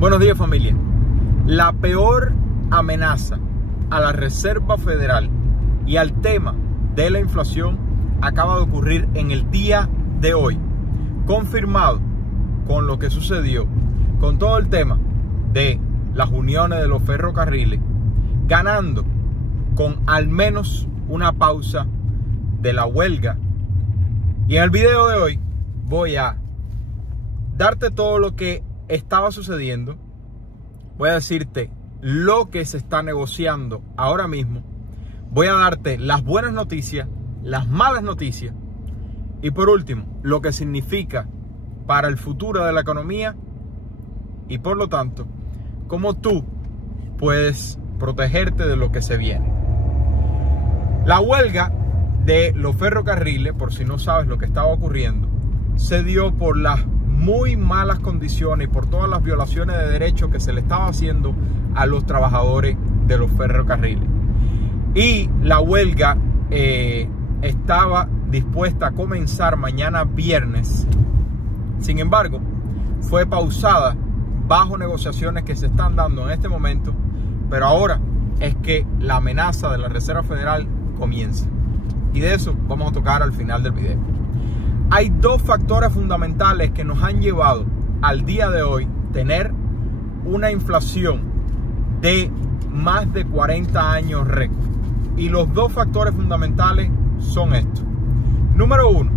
Buenos días, familia. La peor amenaza a la Reserva Federal y al tema de la inflación acaba de ocurrir en el día de hoy, confirmado con lo que sucedió con todo el tema de las uniones de los ferrocarriles, ganando con al menos una pausa de la huelga. Y en el video de hoy voy a darte todo lo que estaba sucediendo, voy a decirte lo que se está negociando ahora mismo, voy a darte las buenas noticias, las malas noticias y por último lo que significa para el futuro de la economía y por lo tanto cómo tú puedes protegerte de lo que se viene. La huelga de los ferrocarriles, por si no sabes lo que estaba ocurriendo, se dio por las muy malas condiciones y por todas las violaciones de derechos que se le estaba haciendo a los trabajadores de los ferrocarriles. Y la huelga estaba dispuesta a comenzar mañana viernes. Sin embargo, fue pausada bajo negociaciones que se están dando en este momento, pero ahora es que la amenaza de la Reserva Federal comienza. Y de eso vamos a tocar al final del video. Hay dos factores fundamentales que nos han llevado al día de hoy tener una inflación de más de 40 años récord. Y los dos factores fundamentales son estos. Número uno,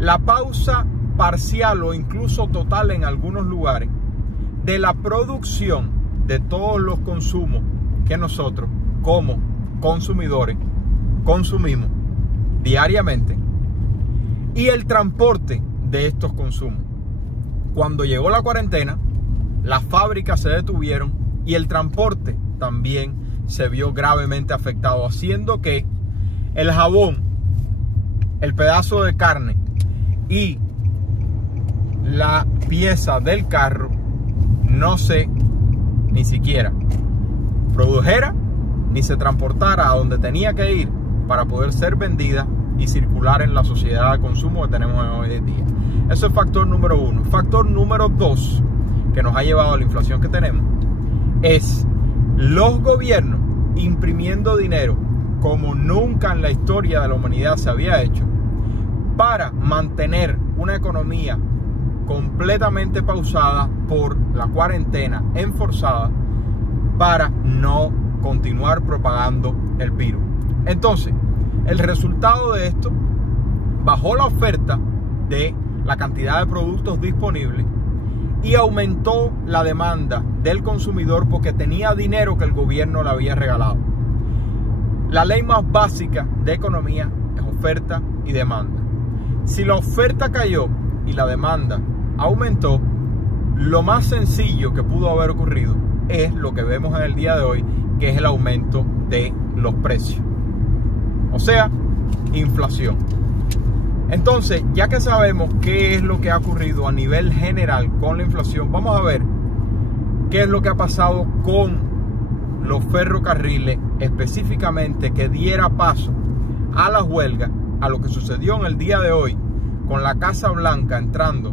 la pausa parcial o incluso total en algunos lugares de la producción de todos los consumos que nosotros como consumidores consumimos diariamente y el transporte de estos consumos. Cuando llegó la cuarentena, las fábricas se detuvieron y el transporte también se vio gravemente afectado, haciendo que el jabón, el pedazo de carne y la pieza del carro no se ni siquiera produjera ni se transportara a donde tenía que ir para poder ser vendida y circular en la sociedad de consumo que tenemos hoy en día. Eso es factor número uno. Factor número dos que nos ha llevado a la inflación que tenemos es los gobiernos imprimiendo dinero como nunca en la historia de la humanidad se había hecho para mantener una economía completamente pausada por la cuarentena enforzada para no continuar propagando el virus. Entonces, el resultado de esto, bajó la oferta de la cantidad de productos disponibles y aumentó la demanda del consumidor porque tenía dinero que el gobierno le había regalado. La ley más básica de economía es oferta y demanda. Si la oferta cayó y la demanda aumentó, lo más sencillo que pudo haber ocurrido es lo que vemos en el día de hoy, que es el aumento de los precios. O sea, inflación. Entonces, ya que sabemos qué es lo que ha ocurrido a nivel general con la inflación, vamos a ver qué es lo que ha pasado con los ferrocarriles, específicamente que diera paso a la huelga, a lo que sucedió en el día de hoy con la Casa Blanca entrando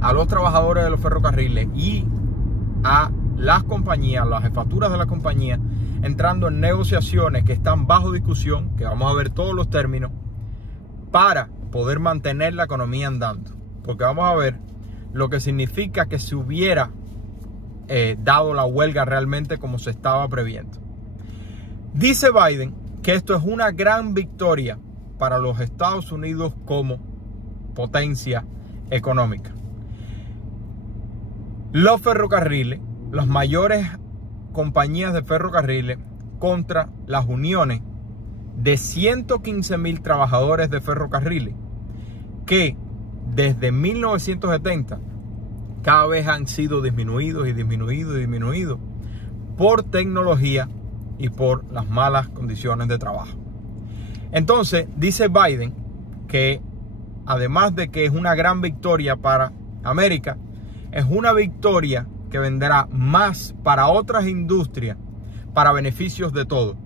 a los trabajadores de los ferrocarriles y a las compañías, las jefaturas de la compañía, entrando en negociaciones que están bajo discusión, que vamos a ver todos los términos, para poder mantener la economía andando. Porque vamos a ver lo que significa que se hubiera dado la huelga realmente como se estaba previendo. Dice Biden que esto es una gran victoria para los Estados Unidos como potencia económica. Los ferrocarriles, las mayores compañías de ferrocarriles contra las uniones de 115,000 trabajadores de ferrocarriles que desde 1970 cada vez han sido disminuidos por tecnología y por las malas condiciones de trabajo. Entonces dice Biden que además de que es una gran victoria para América, es una victoria que vendrá más para otras industrias, para beneficios de todos,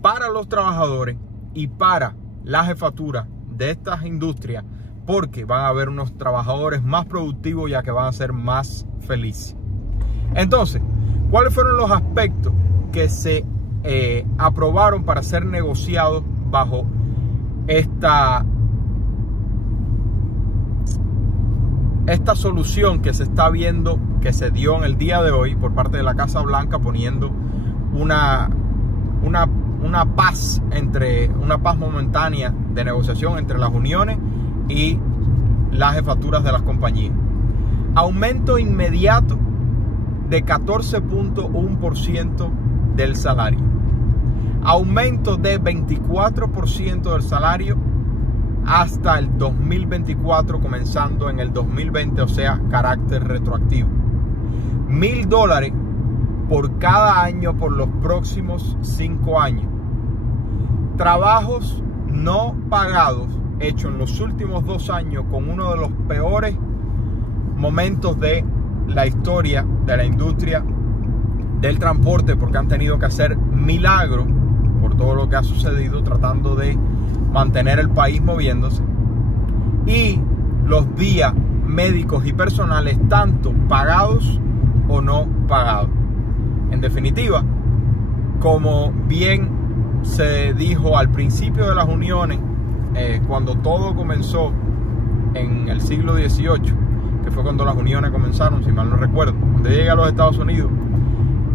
para los trabajadores y para la jefatura de estas industrias, porque van a haber unos trabajadores más productivos ya que van a ser más felices. Entonces, ¿cuáles fueron los aspectos que se aprobaron para ser negociados bajo esta solución que se está viendo, que se dio en el día de hoy por parte de la Casa Blanca, poniendo una paz momentánea de negociación entre las uniones y las jefaturas de las compañías? Aumento inmediato de 14.1% del salario. Aumento de 24% del salario hasta el 2024, comenzando en el 2020, o sea, carácter retroactivo. $1,000 por cada año por los próximos 5 años. Trabajos no pagados hechos en los últimos 2 años, con uno de los peores momentos de la historia de la industria del transporte, porque han tenido que hacer milagros por todo lo que ha sucedido tratando de mantener el país moviéndose, y los días médicos y personales, tanto pagados o no pagados. En definitiva, como bien se dijo al principio de las uniones, cuando todo comenzó en el siglo XVIII, que fue cuando las uniones comenzaron, si mal no recuerdo. Cuando llegué a los Estados Unidos,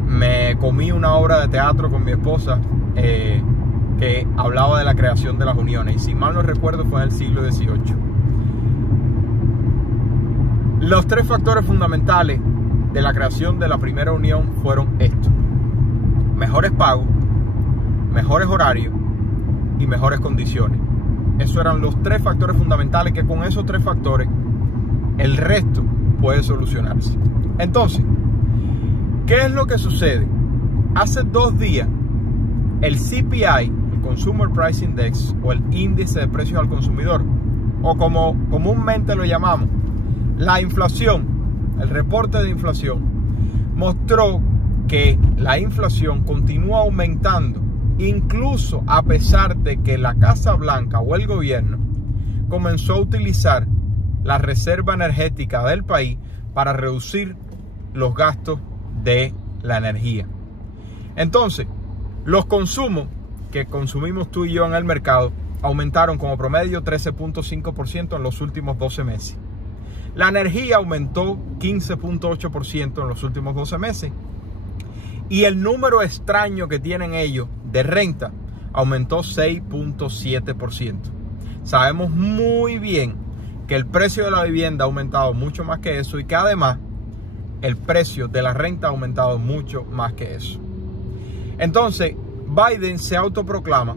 me comí una obra de teatro con mi esposa que hablaba de la creación de las uniones, y si mal no recuerdo fue en el siglo XVIII. Los 3 factores fundamentales de la creación de la primera unión fueron estos: mejores pagos, mejores horarios y mejores condiciones. Esos eran los 3 factores fundamentales, que con esos 3 factores el resto puede solucionarse. Entonces, ¿qué es lo que sucede? Hace 2 días el CPI, el Consumer Price Index, o el índice de precios al consumidor, o como comúnmente lo llamamos, la inflación, el reporte de inflación, mostró que la inflación continúa aumentando, incluso a pesar de que la Casa Blanca o el gobierno comenzó a utilizar la reserva energética del país para reducir los gastos de la energía. Entonces, los consumos que consumimos tú y yo en el mercado aumentaron como promedio 13.5% en los últimos 12 meses. La energía aumentó 15.8% en los últimos 12 meses. Y el número extraño que tienen ellos de renta aumentó 6.7%. Sabemos muy bien que el precio de la vivienda ha aumentado mucho más que eso, y que además el precio de la renta ha aumentado mucho más que eso. Entonces, Biden se autoproclama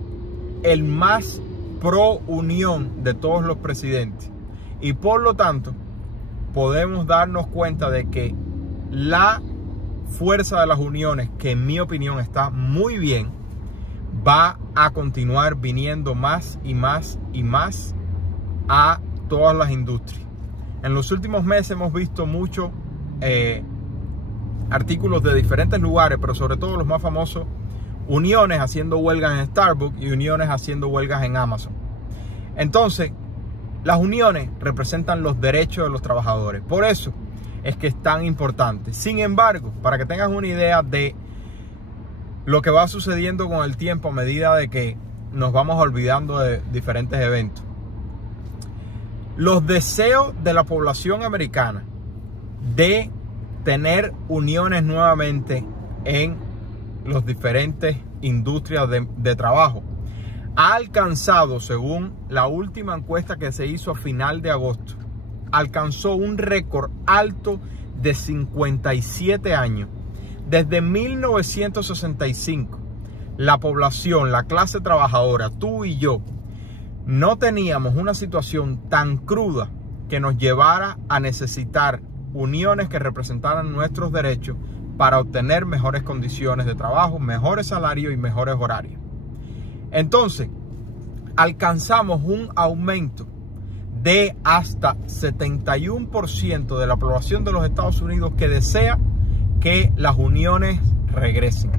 el más pro unión de todos los presidentes, y por lo tanto podemos darnos cuenta de que la fuerza de las uniones, que en mi opinión está muy bien, va a continuar viniendo más y más y más a todas las industrias. En los últimos meses hemos visto muchos artículos de diferentes lugares, pero sobre todo los más famosos, uniones haciendo huelgas en Starbucks y uniones haciendo huelgas en Amazon. Entonces, las uniones representan los derechos de los trabajadores. Por eso es que es tan importante. Sin embargo, para que tengas una idea de lo que va sucediendo con el tiempo a medida de que nos vamos olvidando de diferentes eventos, los deseos de la población americana de tener uniones nuevamente en las diferentes industrias de trabajo ha alcanzado, según la última encuesta que se hizo a final de agosto, alcanzó un récord alto de 57 años. Desde 1965, la población, la clase trabajadora, tú y yo, no teníamos una situación tan cruda que nos llevara a necesitar uniones que representaran nuestros derechos para obtener mejores condiciones de trabajo, mejores salarios y mejores horarios. Entonces, alcanzamos un aumento de hasta 71% de la población de los Estados Unidos que desea que las uniones regresen.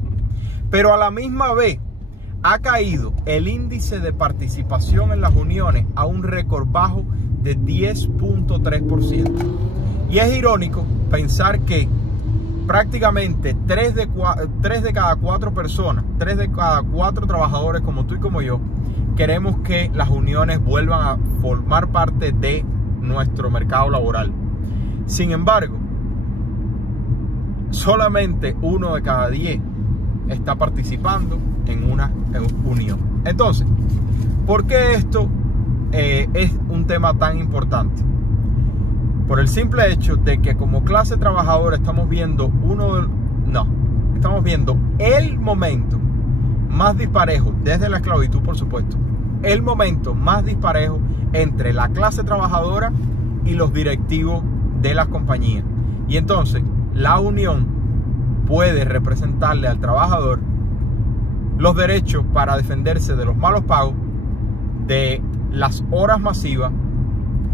Pero a la misma vez ha caído el índice de participación en las uniones a un récord bajo de 10.3%. Y es irónico pensar que prácticamente 3 de cada 4 personas, 3 de cada 4 trabajadores como tú y como yo, queremos que las uniones vuelvan a formar parte de nuestro mercado laboral. Sin embargo, solamente 1 de cada 10 está participando en una unión. Entonces, ¿por qué esto es un tema tan importante? Por el simple hecho de que como clase trabajadora estamos viendo el momento más disparejo, desde la esclavitud por supuesto, el momento más disparejo entre la clase trabajadora y los directivos de las compañías. Y entonces la unión puede representarle al trabajador los derechos para defenderse de los malos pagos, de las horas masivas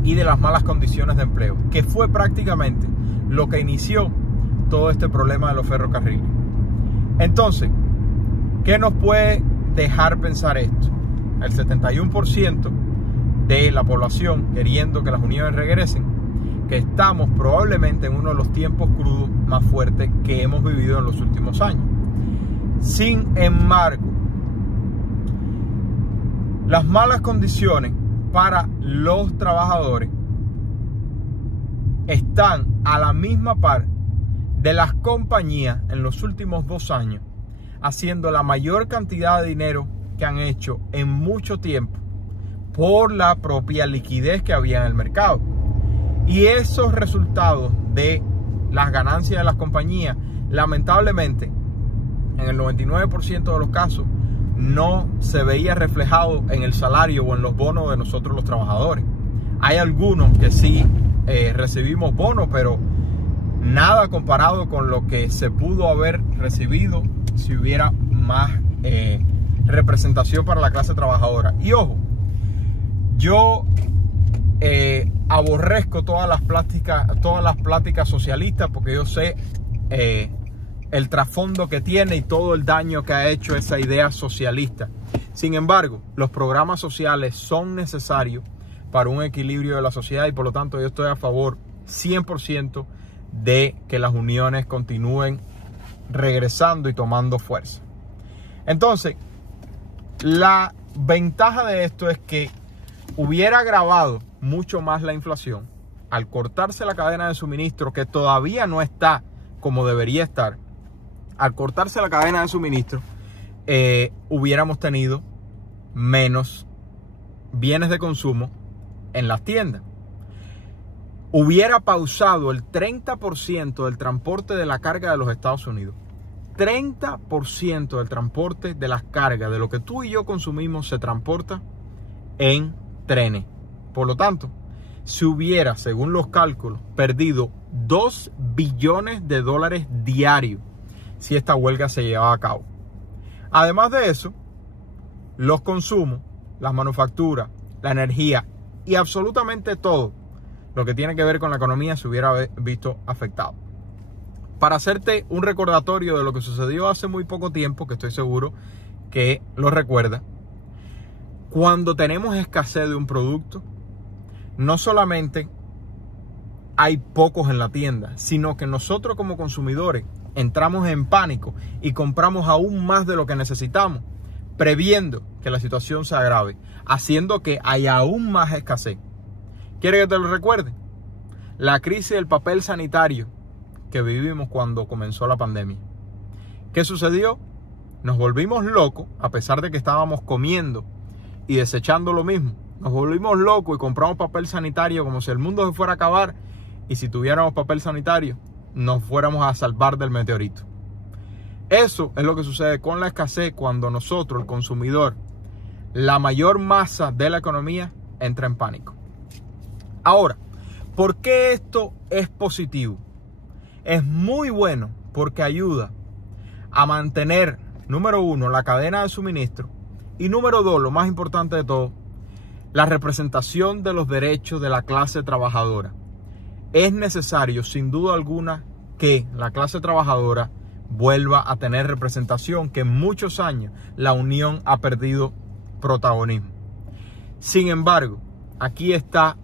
y de las malas condiciones de empleo, que fue prácticamente lo que inició todo este problema de los ferrocarriles. Entonces, ¿qué nos puede dejar pensar esto? El 71% de la población queriendo que las uniones regresen, que estamos probablemente en uno de los tiempos crudos más fuertes que hemos vivido en los últimos años. Sin embargo, las malas condiciones para los trabajadores están a la misma par de las compañías en los últimos 2 años haciendo la mayor cantidad de dinero que han hecho en mucho tiempo por la propia liquidez que había en el mercado. Y esos resultados de las ganancias de las compañías, lamentablemente, en el 99% de los casos, no se veía reflejado en el salario o en los bonos de nosotros los trabajadores. Hay algunos que sí recibimos bonos, pero nada comparado con lo que se pudo haber recibido si hubiera más representación para la clase trabajadora. Y ojo, yo aborrezco todas las pláticas socialistas, porque yo sé el trasfondo que tiene y todo el daño que ha hecho esa idea socialista. Sin embargo, los programas sociales son necesarios para un equilibrio de la sociedad y por lo tanto yo estoy a favor 100% de que las uniones continúen regresando y tomando fuerza. Entonces, la ventaja de esto es que hubiera agravado mucho más la inflación al cortarse la cadena de suministro, que todavía no está como debería estar. Al cortarse la cadena de suministro, hubiéramos tenido menos bienes de consumo en las tiendas. Hubiera pausado el 30% del transporte de la carga de los Estados Unidos. 30% del transporte de las cargas de lo que tú y yo consumimos se transporta en trenes. Por lo tanto, se hubiera, según los cálculos, perdido $2 billones diarios si esta huelga se llevaba a cabo. Además de eso, los consumos, las manufacturas, la energía y absolutamente todo lo que tiene que ver con la economía se hubiera visto afectado. Para hacerte un recordatorio de lo que sucedió hace muy poco tiempo, que estoy seguro que lo recuerda, cuando tenemos escasez de un producto, no solamente hay pocos en la tienda, sino que nosotros como consumidores entramos en pánico y compramos aún más de lo que necesitamos, previendo que la situación se agrave, haciendo que haya aún más escasez. ¿Quiere que te lo recuerde? La crisis del papel sanitario que vivimos cuando comenzó la pandemia. ¿Qué sucedió? Nos volvimos locos, a pesar de que estábamos comiendo y desechando lo mismo. Nos volvimos locos y compramos papel sanitario como si el mundo se fuera a acabar y si tuviéramos papel sanitario nos fuéramos a salvar del meteorito. Eso es lo que sucede con la escasez cuando nosotros, el consumidor, la mayor masa de la economía, entra en pánico. Ahora, ¿por qué esto es positivo? Es muy bueno porque ayuda a mantener, número 1, la cadena de suministro y número 2, lo más importante de todo, la representación de los derechos de la clase trabajadora. Es necesario, sin duda alguna, que la clase trabajadora vuelva a tener representación, que en muchos años la unión ha perdido protagonismo. Sin embargo, aquí está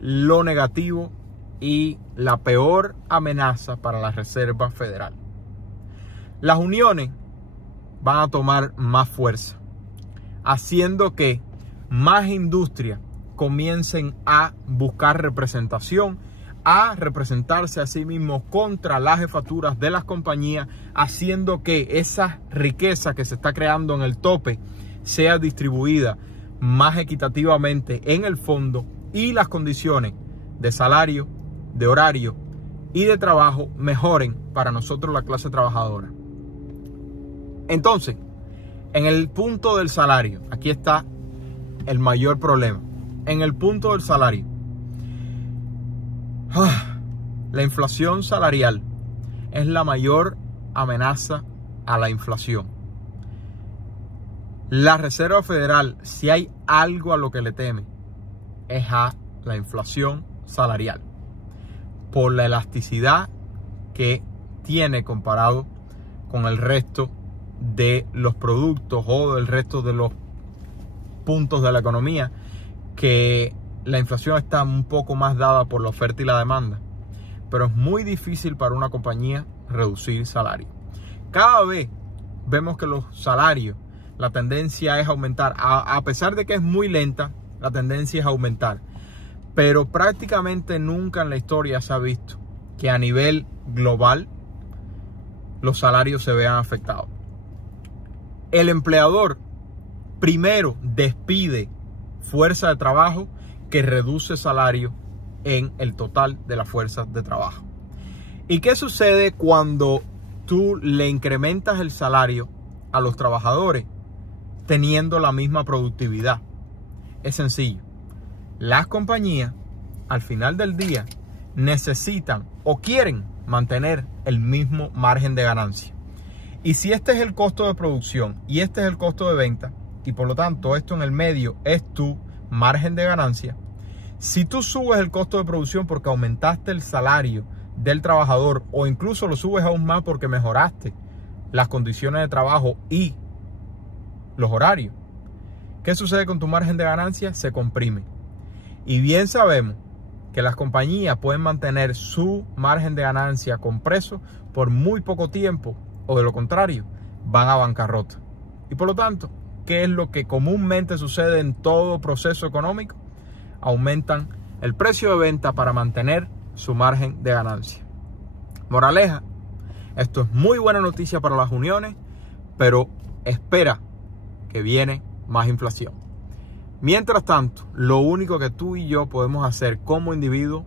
lo negativo y la peor amenaza para la Reserva Federal. Las uniones van a tomar más fuerza, haciendo que más industrias comiencen a buscar representación, a representarse a sí mismos contra las jefaturas de las compañías, haciendo que esa riqueza que se está creando en el tope sea distribuida más equitativamente en el fondo y las condiciones de salario, de horario y de trabajo mejoren para nosotros, la clase trabajadora. Entonces, en el punto del salario, aquí está el mayor problema. En el punto del salario, la inflación salarial es la mayor amenaza a la inflación. La Reserva Federal, si hay algo a lo que le teme, es a la inflación salarial, por la elasticidad que tiene comparado con el resto de los productos o del resto de los puntos de la economía, que la inflación está un poco más dada por la oferta y la demanda, pero es muy difícil para una compañía reducir salario. Cada vez vemos que los salarios, la tendencia es aumentar, a pesar de que es muy lenta, la tendencia es aumentar, pero prácticamente nunca en la historia se ha visto que a nivel global los salarios se vean afectados. El empleador primero despide fuerza de trabajo que reduce salario en el total de las fuerzas de trabajo. ¿Y qué sucede cuando tú le incrementas el salario a los trabajadores teniendo la misma productividad? Es sencillo. Las compañías al final del día necesitan o quieren mantener el mismo margen de ganancia. Y si este es el costo de producción y este es el costo de venta, y por lo tanto esto en el medio es tu margen de ganancia, si tú subes el costo de producción porque aumentaste el salario del trabajador o incluso lo subes aún más porque mejoraste las condiciones de trabajo y los horarios, ¿qué sucede con tu margen de ganancia? Se comprime. Y bien sabemos que las compañías pueden mantener su margen de ganancia compreso por muy poco tiempo, o de lo contrario, van a bancarrota. Y por lo tanto, ¿qué es lo que comúnmente sucede en todo proceso económico? Aumentan el precio de venta para mantener su margen de ganancia. Moraleja, esto es muy buena noticia para las uniones, pero espera que viene más inflación. Mientras tanto, lo único que tú y yo podemos hacer como individuos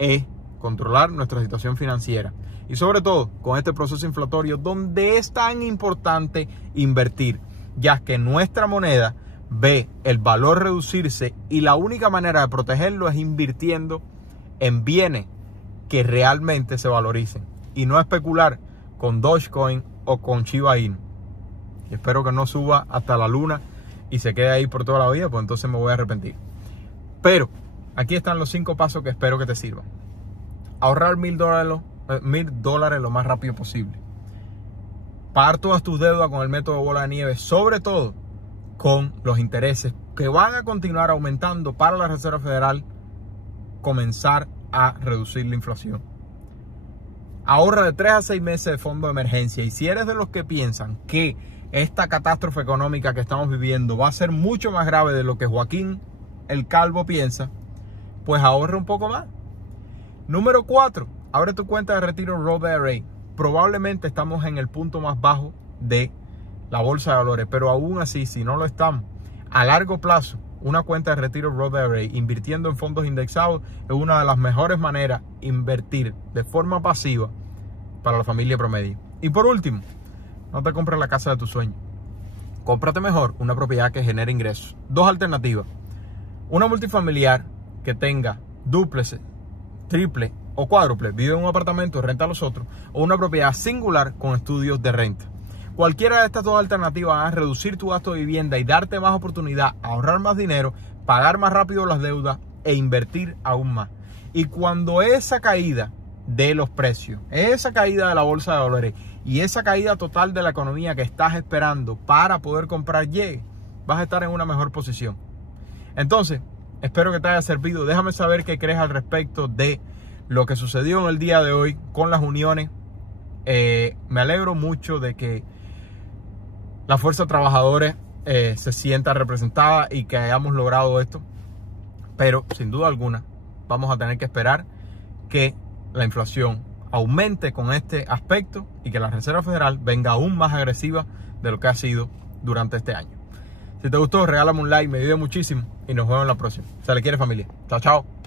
es controlar nuestra situación financiera. Y sobre todo con este proceso inflatorio donde es tan importante invertir, ya que nuestra moneda ve el valor reducirse y la única manera de protegerlo es invirtiendo en bienes que realmente se valoricen y no especular con Dogecoin o con Shiba Inu. Y espero que no suba hasta la luna y se quede ahí por toda la vida, pues entonces me voy a arrepentir. Pero aquí están los 5 pasos que espero que te sirvan. Ahorrar $1,000 lo más rápido posible. Pagar todas tus deudas con el método bola de nieve, sobre todo con los intereses que van a continuar aumentando para la Reserva Federal, comenzar a reducir la inflación. Ahorra de 3 a 6 meses de fondo de emergencia. Y si eres de los que piensan que esta catástrofe económica que estamos viviendo va a ser mucho más grave de lo que Joaquín el Calvo piensa, pues ahorra un poco más. Número 4, abre tu cuenta de retiro Roth IRA. Probablemente estamos en el punto más bajo de la bolsa de valores, pero aún así, si no lo estamos, a largo plazo, una cuenta de retiro Roth IRA invirtiendo en fondos indexados es una de las mejores maneras de invertir de forma pasiva para la familia promedio. Y por último, no te compres la casa de tus sueños. Cómprate mejor una propiedad que genere ingresos. 2 alternativas. Una multifamiliar que tenga dúplex, triple o cuádruple, vive en un apartamento, renta a los otros, o una propiedad singular con estudios de renta. Cualquiera de estas 2 alternativas va a reducir tu gasto de vivienda y darte más oportunidad a ahorrar más dinero, pagar más rápido las deudas e invertir aún más. Y cuando esa caída de los precios, esa caída de la bolsa de valores y esa caída total de la economía que estás esperando para poder comprar llegue, vas a estar en una mejor posición. Entonces, espero que te haya servido. Déjame saber qué crees al respecto de lo que sucedió en el día de hoy con las uniones. Me alegro mucho de que la fuerza de trabajadores se sienta representada y que hayamos logrado esto, pero sin duda alguna vamos a tener que esperar que la inflación aumente con este aspecto y que la Reserva Federal venga aún más agresiva de lo que ha sido durante este año. Si te gustó, regálame un like, me ayuda muchísimo y nos vemos en la próxima. Se le quiere, familia. Chao, chao.